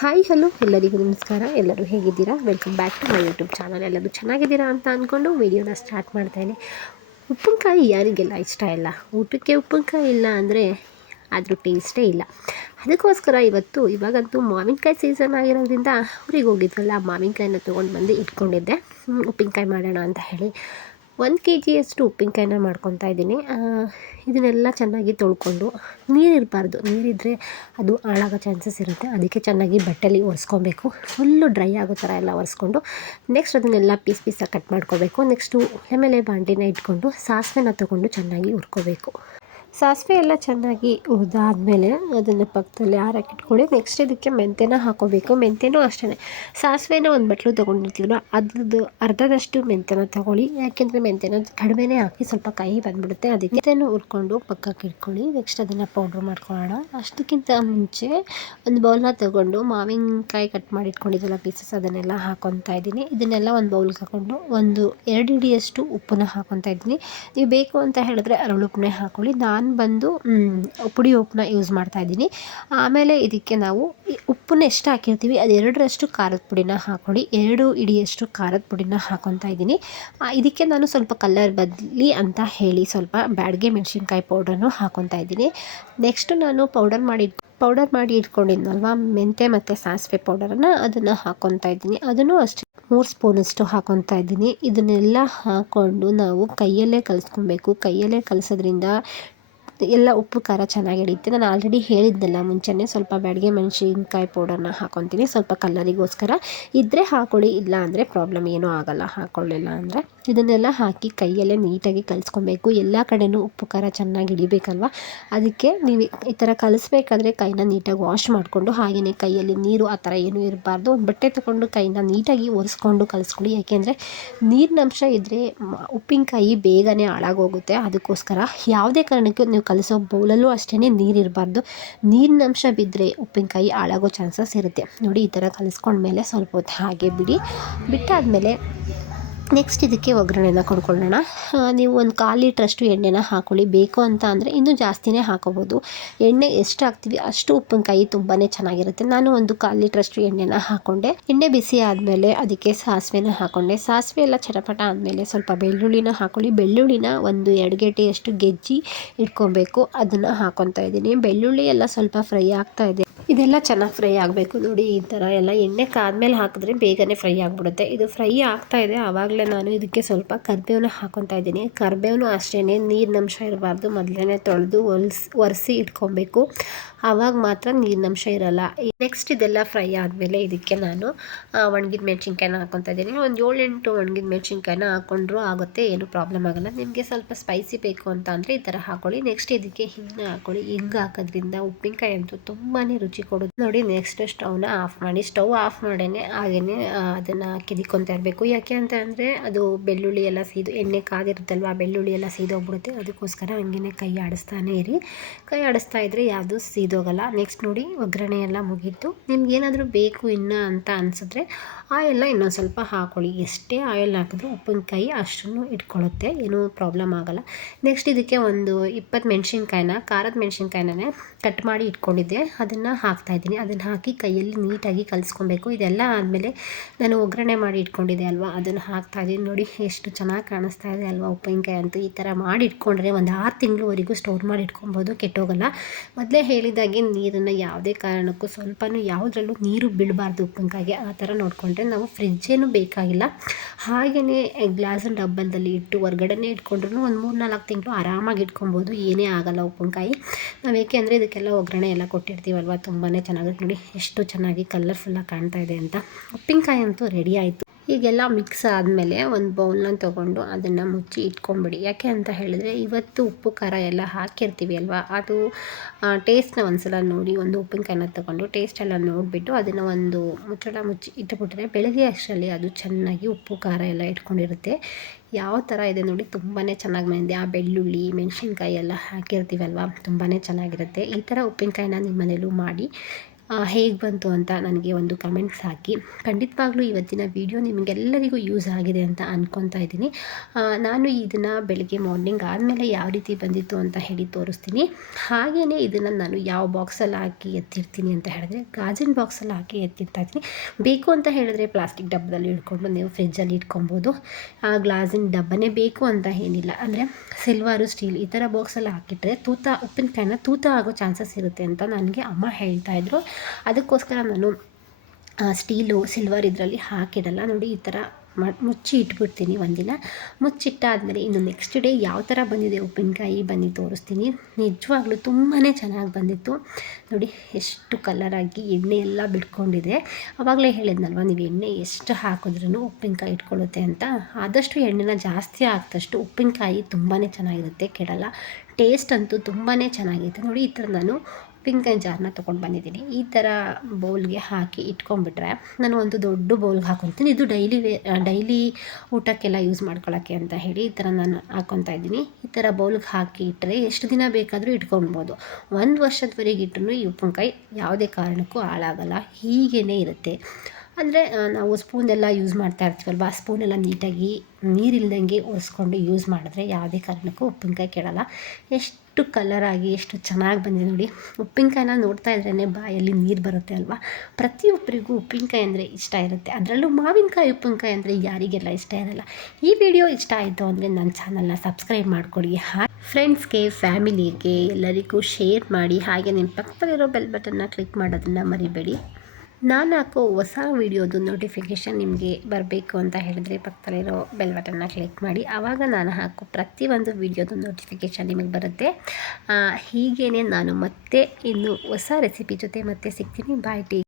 Hi hello ಎಲ್ಲರಿಗೂ ನಮಸ್ಕಾರ. ಎಲ್ಲರೂ ಹೇಗಿದ್ದೀರಾ? Welcome back to my YouTube channel ಎಲ್ಲರೂ ಚೆನ್ನಾಗಿದ್ದೀರಾ ಅಂತ ಅಂದ್ಕೊಂಡು ವಿಡಿಯೋನ ಸ್ಟಾರ್ಟ್ ಮಾಡ್ತಾಯಿದ್ದೆ ಉಪ್ಪಿನಕಾಯಿ ಯಾರಿಗೆಲ್ಲ ಇಷ್ಟ ಇಲ್ಲ? ಊಟಕ್ಕೆ ಉಪ್ಪಿನಕಾಯಿ ಇಲ್ಲ ಅಂದರೆ ಅದ್ರ ಟೇಸ್ಟೇ ಇಲ್ಲ. ಅದಕ್ಕೋಸ್ಕರ ಇವತ್ತು, ಇವಾಗಂತೂ ಮಾವಿನಕಾಯಿ ಸೀಸನ್ ಆಗಿರೋದ್ರಿಂದ ಊರಿಗೆ ಹೋಗಿದ್ವಲ್ಲ ಮಾವಿನಕಾಯಿನ ತೊಗೊಂಡು ಬಂದು ಇಟ್ಕೊಂಡಿದ್ದೆ. ಉಪ್ಪಿನಕಾಯಿ ಮಾಡೋಣ ಅಂತ ಹೇಳಿ. ಒಂದು ಕೆ ಜಿಯಷ್ಟು ಉಪ್ಪಿನಕಾಯಿನ ಮಾಡ್ಕೊತಾ ಇದ್ದೀನಿ. ಇದನ್ನೆಲ್ಲ ಚೆನ್ನಾಗಿ ತೊಳ್ಕೊಂಡು ನೀರಿರಬಾರ್ದು ನೀರಿದ್ದರೆ ಅದು ಹಾಳಾಗೋ ಚಾನ್ಸಸ್ ಇರುತ್ತೆ. ಅದಕ್ಕೆ ಚೆನ್ನಾಗಿ ಬಟ್ಟೆಲಿ ಒರೆಸ್ಕೊಬೇಕು. ಫುಲ್ಲು ಡ್ರೈ ಆಗೋ ಥರ ಎಲ್ಲ ಒರೆಸ್ಕೊಂಡು ನೆಕ್ಸ್ಟ್ ಅದನ್ನೆಲ್ಲ ಪೀಸ್ ಪೀಸಾಗಿ ಕಟ್ ಮಾಡ್ಕೋಬೇಕು. ನೆಕ್ಸ್ಟು ಆಮೇಲೆ ಬಾಂಡಿನ ಇಟ್ಕೊಂಡು ಸಾಸಿವೆನ ತೊಗೊಂಡು ಚೆನ್ನಾಗಿ ಹುರ್ಕೋಬೇಕು. ಸಾಸಿವೆ ಎಲ್ಲ ಚೆನ್ನಾಗಿ ಹುರಿದಾದ್ಮೇಲೆ ಅದನ್ನು ಪಕ್ಕದಲ್ಲಿ ಆರಕ್ಕೆ ಇಟ್ಕೊಳ್ಳಿ ನೆಕ್ಸ್ಟ್ ಇದಕ್ಕೆ ಮೆಂತ್ಯನ ಹಾಕೋಬೇಕು. ಮೆಂತ್ಯನೂ ಅಷ್ಟೇ ಸಾಸಿವೆನ ಒಂದು ಬಟ್ಲು ತೊಗೊಂಡಿರ್ತೀವಲ್ಲ ಅದ್ರದ್ದು ಅರ್ಧದಷ್ಟು ಮೆಂತ್ಯನ ತೊಗೊಳ್ಳಿ. ಯಾಕೆಂದರೆ ಮೆಂತ್ಯನ ಕಡಿಮೆನೇ ಹಾಕಿ ಸ್ವಲ್ಪ ಕಹಿ ಬಂದ್ಬಿಡುತ್ತೆ. ಅದಕ್ಕೆ ಮೆಂತ್ಯನ ಹುರ್ಕೊಂಡು ಪಕ್ಕಕ್ಕೆ ಇಟ್ಕೊಳ್ಳಿ. ನೆಕ್ಸ್ಟ್ ಅದನ್ನು ಪೌಡ್ರ್ ಮಾಡ್ಕೊಳ್ಳೋಣ. ಅಷ್ಟಕ್ಕಿಂತ ಮುಂಚೆ ಒಂದು ಬೌಲ್ನ ತೊಗೊಂಡು ಮಾವಿನಕಾಯಿ ಕಟ್ ಮಾಡಿ ಇಟ್ಕೊಂಡಿದ್ದೆಲ್ಲ ಪೀಸಸ್ ಅದನ್ನೆಲ್ಲ ಹಾಕೊತಾ ಇದ್ದೀನಿ. ಇದನ್ನೆಲ್ಲ ಒಂದು ಬೌಲ್ಗೆ ಹಾಕ್ಕೊಂಡು ಒಂದು ಎರಡು ಹಿಡಿಯಷ್ಟು ಉಪ್ಪನ್ನ ಹಾಕೊತಾ ಇದ್ದೀನಿ. ನೀವು ಬೇಕು ಅಂತ ಹೇಳಿದ್ರೆ ಅರಳುಪ್ಪನ್ನೇ ಹಾಕೊಳ್ಳಿ. ನಾನು ಬಂದು ಪುಡಿ ಉಪ್ಪನ್ನ ಯೂಸ್ ಮಾಡ್ತಾ ಇದ್ದೀನಿ. ಆಮೇಲೆ ಇದಕ್ಕೆ ನಾವು ಉಪ್ಪನ್ನ ಎಷ್ಟು ಹಾಕಿರ್ತೀವಿ, ಅದು ಎರಡರಷ್ಟು ಖಾರದ ಪುಡಿನ ಹಾಕೊಳ್ಳಿ ಎರಡು ಇಡಿಯಷ್ಟು ಖಾರದ ಪುಡಿನ ಹಾಕೊತಾ ಇದ್ದೀನಿ. ಇದಕ್ಕೆ ನಾನು ಸ್ವಲ್ಪ ಕಲರ್ ಬದಲಿ ಅಂತ ಹೇಳಿ ಸ್ವಲ್ಪ ಬ್ಯಾಡ್ಗೆ ಮೆಣಸಿನ್ಕಾಯಿ ಪೌಡ್ರನ್ನು ಹಾಕೊತಾ ಇದ್ದೀನಿ. ನೆಕ್ಸ್ಟು ನಾನು ಪೌಡರ್ ಮಾಡಿ ಪೌಡರ್ ಮಾಡಿ ಇಟ್ಕೊಂಡಿದ್ನಲ್ವ ಮೆಂತೆ ಮತ್ತು ಸಾಸಿವೆ ಪೌಡರನ್ನು ಅದನ್ನು ಹಾಕೊತಾ ಇದ್ದೀನಿ. ಅದನ್ನು ಅಷ್ಟೇ, ಮೂರು ಸ್ಪೂನಷ್ಟು ಹಾಕೊತಾ ಇದ್ದೀನಿ. ಇದನ್ನೆಲ್ಲ ಹಾಕ್ಕೊಂಡು ನಾವು ಕೈಯಲ್ಲೇ ಕಲಿಸ್ಕೊಬೇಕು. ಕೈಯಲ್ಲೇ ಕಲಿಸೋದ್ರಿಂದ ಎಲ್ಲ ಉಪ್ಪು ಖಾರ ಚೆನ್ನಾಗಿ ಹಿಡಿಯುತ್ತೆ. ನಾನು ಆಲ್ರೆಡಿ ಹೇಳಿದ್ನಲ್ಲ ಮುಂಚೆನೇ ಸ್ವಲ್ಪ ಬ್ಯಾಡಿಗೆ ಮೆಣಸಿನ್ಕಾಯಿ ಪೌಡರ್ನ ಹಾಕೊತೀನಿ. ಸ್ವಲ್ಪ ಕಲರಿಗೋಸ್ಕರ ಇದ್ದರೆ ಹಾಕೊಳ್ಳಿ, ಇಲ್ಲ ಅಂದರೆ ಪ್ರಾಬ್ಲಮ್ ಏನೂ ಆಗಲ್ಲ. ಹಾಕೊಳ್ಳಿಲ್ಲ ಅಂದರೆ ಇದನ್ನೆಲ್ಲ ಹಾಕಿ ಕೈಯಲ್ಲೇ ನೀಟಾಗಿ ಕಲಿಸ್ಕೊಬೇಕು. ಎಲ್ಲ ಕಡೆನೂ ಉಪ್ಪು ಖಾರ ಚೆನ್ನಾಗಿ ಹಿಡಿಬೇಕಲ್ವ? ಅದಕ್ಕೆ ನೀವು ಈ ಥರ ಕಲಿಸ್ಬೇಕಾದ್ರೆ ಕೈನ ನೀಟಾಗಿ ವಾಶ್ ಮಾಡಿಕೊಂಡು ಹಾಗೆಯೇ ಕೈಯಲ್ಲಿ ನೀರು ಆ ಥರ ಏನೂ ಇರಬಾರ್ದು. ಒಂದು ಬಟ್ಟೆ ತಗೊಂಡು ಕೈನ ನೀಟಾಗಿ ಒರೆಸ್ಕೊಂಡು ಕಲಿಸ್ಕೊಳ್ಳಿ. ಯಾಕೆಂದರೆ ನೀರಿನಂಶ ಇದ್ದರೆ ಉಪ್ಪಿನಕಾಯಿ ಬೇಗನೆ ಹಾಳಾಗೋಗುತ್ತೆ. ಅದಕ್ಕೋಸ್ಕರ ಯಾವುದೇ ಕಾರಣಕ್ಕೂ ನೀವು ಕಲಿಸೋ ಬೌಲಲ್ಲೂ ಅಷ್ಟೇ ನೀರಿರಬಾರ್ದು. ನೀರಿನಂಶ ಬಿದ್ದರೆ ಉಪ್ಪಿನಕಾಯಿ ಹಾಳಾಗೋ ಚಾನ್ಸಸ್ ಇರುತ್ತೆ. ನೋಡಿ, ಈ ಥರ ಕಲಿಸ್ಕೊಂಡ್ಮೇಲೆ ಸ್ವಲ್ಪ ಹೊತ್ತು ಹಾಗೆ ಬಿಡಿ. ಬಿಟ್ಟಾದಮೇಲೆ ನೆಕ್ಸ್ಟ್ ಇದಕ್ಕೆ ಒಗ್ಗರಣೆನ ಕೊಡ್ಕೊಳ್ಳೋಣ. ನೀವು ಒಂದು ಕಾಲು ಲೀಟ್ರಷ್ಟು ಎಣ್ಣೆನ ಹಾಕೊಳ್ಳಿ. ಬೇಕು ಅಂತ ಅಂದರೆ ಇನ್ನೂ ಜಾಸ್ತಿನೇ ಹಾಕೋಬೋದು. ಎಣ್ಣೆ ಎಷ್ಟು ಹಾಕ್ತೀವಿ ಅಷ್ಟು ಉಪ್ಪಿನಕಾಯಿ ತುಂಬಾ ಚೆನ್ನಾಗಿರುತ್ತೆ. ನಾನು ಒಂದು ಕಾಲು ಲೀಟ್ರಷ್ಟು ಎಣ್ಣೆನ ಹಾಕ್ಕೊಂಡೆ ಎಣ್ಣೆ ಬಿಸಿ ಆದಮೇಲೆ ಅದಕ್ಕೆ ಸಾಸಿವೆನ ಹಾಕ್ಕೊಂಡೆ ಸಾಸಿವೆ ಎಲ್ಲ ಚಟಪಟ ಆದಮೇಲೆ ಸ್ವಲ್ಪ ಬೆಳ್ಳುಳ್ಳಿನ ಹಾಕೊಳ್ಳಿ. ಬೆಳ್ಳುಳ್ಳಿನ ಒಂದು ಎರಡು ಗೆಡ್ಡೆಯಷ್ಟು ಗೆಜ್ಜಿ ಇಟ್ಕೊಬೇಕು. ಅದನ್ನು ಹಾಕೊತಾ ಇದ್ದೀನಿ. ಬೆಳ್ಳುಳ್ಳಿ ಎಲ್ಲ ಸ್ವಲ್ಪ ಫ್ರೈ ಆಗ್ತಾ ಇದೆ. ಇದೆಲ್ಲ ಚೆನ್ನಾಗಿ ಫ್ರೈ ಆಗಬೇಕು ನೋಡಿ, ಈ ಥರ ಎಲ್ಲ ಎಣ್ಣೆ ಕಾದ್ಮೇಲೆ ಹಾಕಿದ್ರೆ ಬೇಗನೆ ಫ್ರೈ ಆಗಿಬಿಡುತ್ತೆ. ಇದು ಫ್ರೈ ಆಗ್ತಾ ಇದೆ, ಆವಾಗಲೇ ನಾನು ಇದಕ್ಕೆ ಸ್ವಲ್ಪ ಕರ್ಬೇವನ್ನ ಹಾಕೊತಾ ಇದ್ದೀನಿ. ಕರ್ಬೇವನು ಅಷ್ಟೇ ನೀರಿನಂಶ ಇರಬಾರ್ದು ಮೊದಲೇ ತೊಳೆದು ಒಲ್ಸ್, ಒರೆಸಿ ಇಟ್ಕೊಬೇಕು. ಆವಾಗ ಮಾತ್ರ ನೀರಿನಂಶ ಇರಲ್ಲ. ನೆಕ್ಸ್ಟ್ ಇದೆಲ್ಲ ಫ್ರೈ ಆದಮೇಲೆ ಇದಕ್ಕೆ ನಾನು ಒಣಗಿದ ಮೆಣಸಿನ್ಕಾಯಿನ ಹಾಕೊತಾ ಇದ್ದೀನಿ. ಒಂದು ಏಳೆಂಟು ಒಣಗಿದ ಮೆಣಸಿನ್ಕಾಯಿನ ಹಾಕೊಂಡ್ರೂ ಆಗುತ್ತೆ, ಏನು ಪ್ರಾಬ್ಲಮ್ ಆಗಲ್ಲ. ನಿಮಗೆ ಸ್ವಲ್ಪ ಸ್ಪೈಸಿ ಬೇಕು ಅಂತ ಅಂದರೆ ಈ ಥರ ಹಾಕೊಳ್ಳಿ. ನೆಕ್ಸ್ಟ್ ಇದಕ್ಕೆ ಹಿಂಗೆ ಹಾಕೊಳ್ಳಿ. ಹಿಂಗೆ ಹಾಕೋದ್ರಿಂದ ಉಪ್ಪಿನಕಾಯಿ ಅಂತೂ ತುಂಬಾ ರುಚಿ ಕೊಡುತ್ತೆ ನೋಡಿ ನೆಕ್ಸ್ಟ್ ಸ್ಟವ್ನ ಆಫ್ ಮಾಡಿ ಸ್ಟವ್ ಆಫ್ ಮಾಡೇನೆ, ಹಾಗೇನೆ ಅದನ್ನು ಕಿದಿಕೊಂತ ಇರಬೇಕು. ಯಾಕೆ ಅಂತ ಅಂದರೆ, ಅದು ಬೆಳ್ಳುಳ್ಳಿ ಎಲ್ಲ ಸೀದು, ಎಣ್ಣೆ ಕಾದಿರುತ್ತಲ್ವ ಬೆಳ್ಳುಳ್ಳಿ ಎಲ್ಲ ಸೀದೋಗ್ಬಿಡುತ್ತೆ. ಅದಕ್ಕೋಸ್ಕರ ಹಂಗೇನೆ ಕೈ ಆಡಿಸ್ತಾನೆ ಇರಿ. ಕೈ ಆಡಿಸ್ತಾ ಇದ್ದರೆ ಯಾವುದು ಸೀದೋಗಲ್ಲ. ನೆಕ್ಸ್ಟ್ ನೋಡಿ, ಒಗ್ಗರಣೆ ಎಲ್ಲ ಮುಗೀತು. ನಿಮ್ಗೆ ಏನಾದರೂ ಬೇಕು ಇನ್ನು ಅಂತ ಅನಿಸಿದ್ರೆ ಆಯಿಲ್ನ ಇನ್ನೊಂದು ಸ್ವಲ್ಪ ಹಾಕೊಳ್ಳಿ. ಎಷ್ಟೇ ಆಯಿಲ್ ಹಾಕಿದ್ರೂ ಉಪ್ಪಿನಕಾಯಿ ಅಷ್ಟನ್ನು ಇಟ್ಕೊಳ್ಳುತ್ತೆ. ಏನೂ ಪ್ರಾಬ್ಲಮ್ ಆಗಲ್ಲ. ನೆಕ್ಸ್ಟ್ ಇದಕ್ಕೆ ಒಂದು ಇಪ್ಪತ್ತು ಮೆಣಸಿನ್ಕಾಯಿನ, ಖಾರದ ಮೆಣಸಿನ್ಕಾಯಿನೇ ಕಟ್ ಮಾಡಿ ಇಟ್ಕೊಂಡಿದ್ದೆ. ಅದನ್ನು ಹಾಕ್ತಾ ಇದ್ದೀನಿ. ಅದನ್ನು ಹಾಕಿ ಕೈಯಲ್ಲಿ ನೀಟಾಗಿ ಕಲಿಸ್ಕೊಬೇಕು. ಇದೆಲ್ಲ ಆದಮೇಲೆ ನಾನು ಒಗ್ಗರಣೆ ಮಾಡಿ ಇಟ್ಕೊಂಡಿದ್ದೆ ಅಲ್ವಾ? ಅದನ್ನು ಹಾಕ್ತಾ ಇದ್ದೀನಿ. ನೋಡಿ, ಎಷ್ಟು ಚೆನ್ನಾಗಿ ಕಾಣಿಸ್ತಾ ಇದೆ ಅಲ್ವಾ ಉಪ್ಪಿನಕಾಯಿ ಅಂತೂ. ಈ ಥರ ಮಾಡಿ ಇಟ್ಕೊಂಡ್ರೆ ಒಂದು ಆರು ತಿಂಗಳವರೆಗೂ ಸ್ಟೋರ್ ಮಾಡಿ ಇಟ್ಕೊಬೋದು. ಕೆಟ್ಟೋಗಲ್ಲ. ಮೊದಲೇ ಹೇಳಿದಾಗೆ ನೀರನ್ನು ಯಾವುದೇ ಕಾರಣಕ್ಕೂ ಸ್ವಲ್ಪನೂ ಯಾವುದರಲ್ಲೂ ನೀರು ಬೀಳಬಾರ್ದು ಉಪ್ಪಿನಕಾಯಿಗೆ. ಆ ಥರ ನೋಡಿಕೊಂಡ್ರೆ ನಾವು ಫ್ರಿಜ್ಜೇನು ಬೇಕಾಗಿಲ್ಲ. ಹಾಗೆಯೇ ಗ್ಲಾಸಿನ ಡಬ್ಬಲ್ದಲ್ಲಿ ಇಟ್ಟು ಹೊರ್ಗಡೆನೇ ಇಟ್ಕೊಂಡ್ರೂ ಒಂದು ಮೂರು ನಾಲ್ಕು ತಿಂಗಳು ಆರಾಮಾಗಿ ಇಟ್ಕೊಬೋದು. ಏನೇ ಆಗಲ್ಲ ಉಪ್ಪಿನಕಾಯಿ. ನಾವು ಏಕೆ ಅಂದರೆ ಇದಕ್ಕೆಲ್ಲ ಒಗ್ಗರಣೆ ಎಲ್ಲ ಕೊಟ್ಟಿರ್ತೀವಲ್ವ? ತುಂಬಾ ಚೆನ್ನಾಗಿರುತ್ತೆ ನೋಡಿ, ಎಷ್ಟು ಚೆನ್ನಾಗಿ ಕಲರ್ಫುಲ್ಲಾಗಿ ಕಾಣ್ತಾ ಇದೆ ಅಂತ. ಉಪ್ಪಿನಕಾಯಿ ಅಂತೂ ರೆಡಿ ಆಯಿತು. ಹೀಗೆಲ್ಲ ಮಿಕ್ಸ್ ಆದಮೇಲೆ ಒಂದು ಬೌಲ್ನ ತೊಗೊಂಡು ಅದನ್ನು ಮುಚ್ಚಿ ಇಟ್ಕೊಂಬಿಡಿ. ಯಾಕೆ ಅಂತ ಹೇಳಿದ್ರೆ ಇವತ್ತು ಉಪ್ಪು, ಖಾರ ಎಲ್ಲ ಹಾಕಿರ್ತೀವಿ ಅಲ್ವಾ? ಅದು ಟೇಸ್ಟ್ನ ಒಂದ್ಸಲ ನೋಡಿ, ಒಂದು ಉಪ್ಪಿನಕಾಯಿನ ತೊಗೊಂಡು ಟೇಸ್ಟೆಲ್ಲ ನೋಡಿಬಿಟ್ಟು ಅದನ್ನು ಒಂದು ಮುಚ್ಚಳ ಮುಚ್ಚಿ ಇಟ್ಟುಬಿಟ್ರೆ ಬೆಳಗ್ಗೆ ಅಷ್ಟರಲ್ಲಿ ಅದು ಚೆನ್ನಾಗಿ ಉಪ್ಪು, ಖಾರ ಎಲ್ಲ ಇಟ್ಕೊಂಡಿರುತ್ತೆ. ಯಾವ ಥರ ಇದೆ ನೋಡಿ ತುಂಬಾ ಚೆನ್ನಾಗಿ ಬಂದಿದೆ. ಆ ಬೆಳ್ಳುಳ್ಳಿ, ಮೆಣಸಿನ್ಕಾಯಿ ಎಲ್ಲ ಹಾಕಿರ್ತೀವಲ್ವ? ತುಂಬಾ ಚೆನ್ನಾಗಿರುತ್ತೆ. ಈ ಥರ ಉಪ್ಪಿನಕಾಯಿನ ನಿಮ್ಮ ಮನೇಲೂ ಮಾಡಿ ಹೇಗೆ ಬಂತು ಅಂತ ನನಗೆ ಒಂದು ಕಮೆಂಟ್ಸ್ ಹಾಕಿ. ಖಂಡಿತವಾಗ್ಲೂ ಇವತ್ತಿನ ವಿಡಿಯೋ ನಿಮಗೆಲ್ಲರಿಗೂ ಯೂಸ್ ಆಗಿದೆ ಅಂತ ಅಂದ್ಕೊತಾ ಇದ್ದೀನಿ. ನಾನು ಇದನ್ನು ಬೆಳಗ್ಗೆ ಮಾರ್ನಿಂಗ್ ಆದಮೇಲೆ ಯಾವ ರೀತಿ ಬಂದಿತ್ತು ಅಂತ ಹೇಳಿ ತೋರಿಸ್ತೀನಿ. ಹಾಗೆಯೇ ಇದನ್ನು ನಾನು ಯಾವ ಬಾಕ್ಸಲ್ಲಿ ಹಾಕಿ ಎತ್ತಿರ್ತೀನಿ ಅಂತ ಹೇಳಿದ್ರೆ ಗಾಜಿನ ಬಾಕ್ಸಲ್ಲಿ ಹಾಕಿ ಎತ್ತಿರ್ತಾ ಇದ್ದೀನಿ. ಬೇಕು ಅಂತ ಹೇಳಿದ್ರೆ ಪ್ಲಾಸ್ಟಿಕ್ ಡಬ್ಬದಲ್ಲಿ ಇಟ್ಕೊಂಡು ನೀವು ಫ್ರಿಜ್ಜಲ್ಲಿ ಇಟ್ಕೊಬೋದು. ಆ ಗ್ಲಾಸಿನ ಡಬ್ಬನೇ ಬೇಕು ಅಂತ ಏನಿಲ್ಲ. ಅಂದರೆ ಸಿಲ್ವರು ಸ್ಟೀಲ್ ಈ ಥರ ಬಾಕ್ಸಲ್ಲಿ ಹಾಕಿಟ್ರೆ ತೂತ, ಉಪ್ಪಿನಕಾಯಿನ ತೂತ ಆಗೋ ಚಾನ್ಸಸ್ ಇರುತ್ತೆ ಅಂತ ನನಗೆ ಅಮ್ಮ ಹೇಳ್ತಾಯಿದ್ರು ಅದಕ್ಕೋಸ್ಕರ ನಾನು ಸ್ಟೀಲು ಸಿಲ್ವರ್ ಇದರಲ್ಲಿ ಹಾಕಿಡಲ್ಲ. ನೋಡಿ, ಈ ಥರ ಮುಚ್ಚಿ ಇಟ್ಬಿಡ್ತೀನಿ ಒಂದಿನ. ಮುಚ್ಚಿಟ್ಟಾದಮೇಲೆ ಇನ್ನು ನೆಕ್ಸ್ಟ್ ಡೇ ಯಾವ ಥರ ಬಂದಿದೆ ಉಪ್ಪಿನಕಾಯಿ ಬನ್ನಿ ತೋರಿಸ್ತೀನಿ. ನಿಜವಾಗ್ಲೂ ತುಂಬಾ ಚೆನ್ನಾಗಿ ಬಂದಿತ್ತು. ನೋಡಿ, ಎಷ್ಟು ಕಲರಾಗಿ ಎಣ್ಣೆ ಎಲ್ಲ ಬಿಟ್ಕೊಂಡಿದೆ. ಅವಾಗಲೇ ಹೇಳಿದ್ನಲ್ವ, ನೀವು ಎಣ್ಣೆ ಎಷ್ಟು ಹಾಕಿದ್ರೂ ಉಪ್ಪಿನಕಾಯಿ ಇಟ್ಕೊಳ್ಳುತ್ತೆ ಅಂತ. ಆದಷ್ಟು ಎಣ್ಣೆನ ಜಾಸ್ತಿ ಹಾಕಿದಷ್ಟು ಉಪ್ಪಿನಕಾಯಿ ತುಂಬಾ ಚೆನ್ನಾಗಿರುತ್ತೆ, ಕೆಡಲ್ಲ. ಟೇಸ್ಟ್ ಅಂತೂ ತುಂಬಾ ಚೆನ್ನಾಗಿತ್ತು ನೋಡಿ, ಈ ಥರ ನಾನು ಪಿಂಕ್ ಜಾರ್ನ ತೊಗೊಂಡು ಬಂದಿದ್ದೀನಿ. ಈ ಥರ ಬೌಲ್ಗೆ ಹಾಕಿ ಇಟ್ಕೊಂಡ್ಬಿಟ್ರೆ ನಾನು ಒಂದು ದೊಡ್ಡ ಬೌಲ್ಗೆ ಹಾಕೊತೀನಿ. ಇದು ಡೈಲಿ ವೇ ಡೈಲಿ ಊಟಕ್ಕೆಲ್ಲ ಯೂಸ್ ಮಾಡ್ಕೊಳ್ಳೋಕ್ಕೆ ಅಂತ ಹೇಳಿ ಈ ಥರ ನಾನು ಹಾಕ್ಕೊತಾ ಇದ್ದೀನಿ. ಈ ಥರ ಬೌಲ್ಗೆ ಹಾಕಿ ಇಟ್ಟರೆ ಎಷ್ಟು ದಿನ ಬೇಕಾದರೂ ಇಟ್ಕೊಳ್ಬೋದು. ಒಂದು ವರ್ಷದವರೆಗೆ ಇಟ್ಟರು ಈ ಉಪ್ಪಿನಕಾಯಿ ಯಾವುದೇ ಕಾರಣಕ್ಕೂ ಹಾಳಾಗಲ್ಲ. ಹೀಗೇ ಇರುತ್ತೆ. ಅಂದರೆ ನಾವು ಸ್ಪೂನೆಲ್ಲ ಯೂಸ್ ಮಾಡ್ತಾ ಇರ್ತೀವಲ್ವ, ಆ ಸ್ಪೂನೆಲ್ಲ ನೀಟಾಗಿ ನೀರಿಲ್ದಂಗೆ ಒರೆಸ್ಕೊಂಡು ಯೂಸ್ ಮಾಡಿದ್ರೆ ಯಾವುದೇ ಕಾರಣಕ್ಕೂ ಉಪ್ಪಿನಕಾಯಿ ಕೆಡಲ್ಲ. ಎಷ್ಟು ಕಲರಾಗಿ ಎಷ್ಟು ಚೆನ್ನಾಗಿ ಬಂದಿದೆ ನೋಡಿ. ಉಪ್ಪಿನಕಾಯಿನ ನೋಡ್ತಾ ಇದ್ರೇ ಬಾಯಲ್ಲಿ ನೀರು ಬರುತ್ತೆ ಅಲ್ವಾ? ಪ್ರತಿಯೊಬ್ಬರಿಗೂ ಉಪ್ಪಿನಕಾಯಿ ಅಂದರೆ ಇಷ್ಟ ಇರುತ್ತೆ. ಅದರಲ್ಲೂ ಮಾವಿನಕಾಯಿ, ಉಪ್ಪಿನಕಾಯಿ ಅಂದರೆ ಯಾರಿಗೆಲ್ಲ ಇಷ್ಟ ಇರಲ್ಲ. ಈ ವಿಡಿಯೋ ಇಷ್ಟ ಆಯಿತು ಅಂದರೆ ನನ್ನ ಚಾನಲ್ನ ಸಬ್ಸ್ಕ್ರೈಬ್ ಮಾಡಿಕೊಡಿ. ಹಾ ಫ್ರೆಂಡ್ಸ್ಗೆ ಫ್ಯಾಮಿಲಿಗೆ ಎಲ್ಲರಿಗೂ ಶೇರ್ ಮಾಡಿ. ಹಾಗೆ ನಿಮ್ಮ ಪಕ್ಕದಲ್ಲಿರೋ ಬೆಲ್ ಬಟನ್ನ ಕ್ಲಿಕ್ ಮಾಡೋದನ್ನು ಮರಿಬೇಡಿ. ನಾನು ಹಾಕೋ ಹೊಸ ವಿಡಿಯೋದು ನೋಟಿಫಿಕೇಷನ್ ನಿಮಗೆ ಬರಬೇಕು ಅಂತ ಹೇಳಿದ್ರೆ ಪಕ್ಕದಲ್ಲಿರೋ ಬೆಲ್ ಬಟನ್ನ ಕ್ಲಿಕ್ ಮಾಡಿ. ಆವಾಗ ನಾನು ಹಾಕೋ ಪ್ರತಿಯೊಂದು ವಿಡಿಯೋದು ನೋಟಿಫಿಕೇಷನ್ ನಿಮಗೆ ಬರುತ್ತೆ. ಹೀಗೇ ನಾನು ಮತ್ತೆ ಇನ್ನು ಹೊಸ ರೆಸಿಪಿ ಜೊತೆ ಮತ್ತೆ ಸಿಗ್ತೀನಿ. ಬಾಯ್ ಟೀ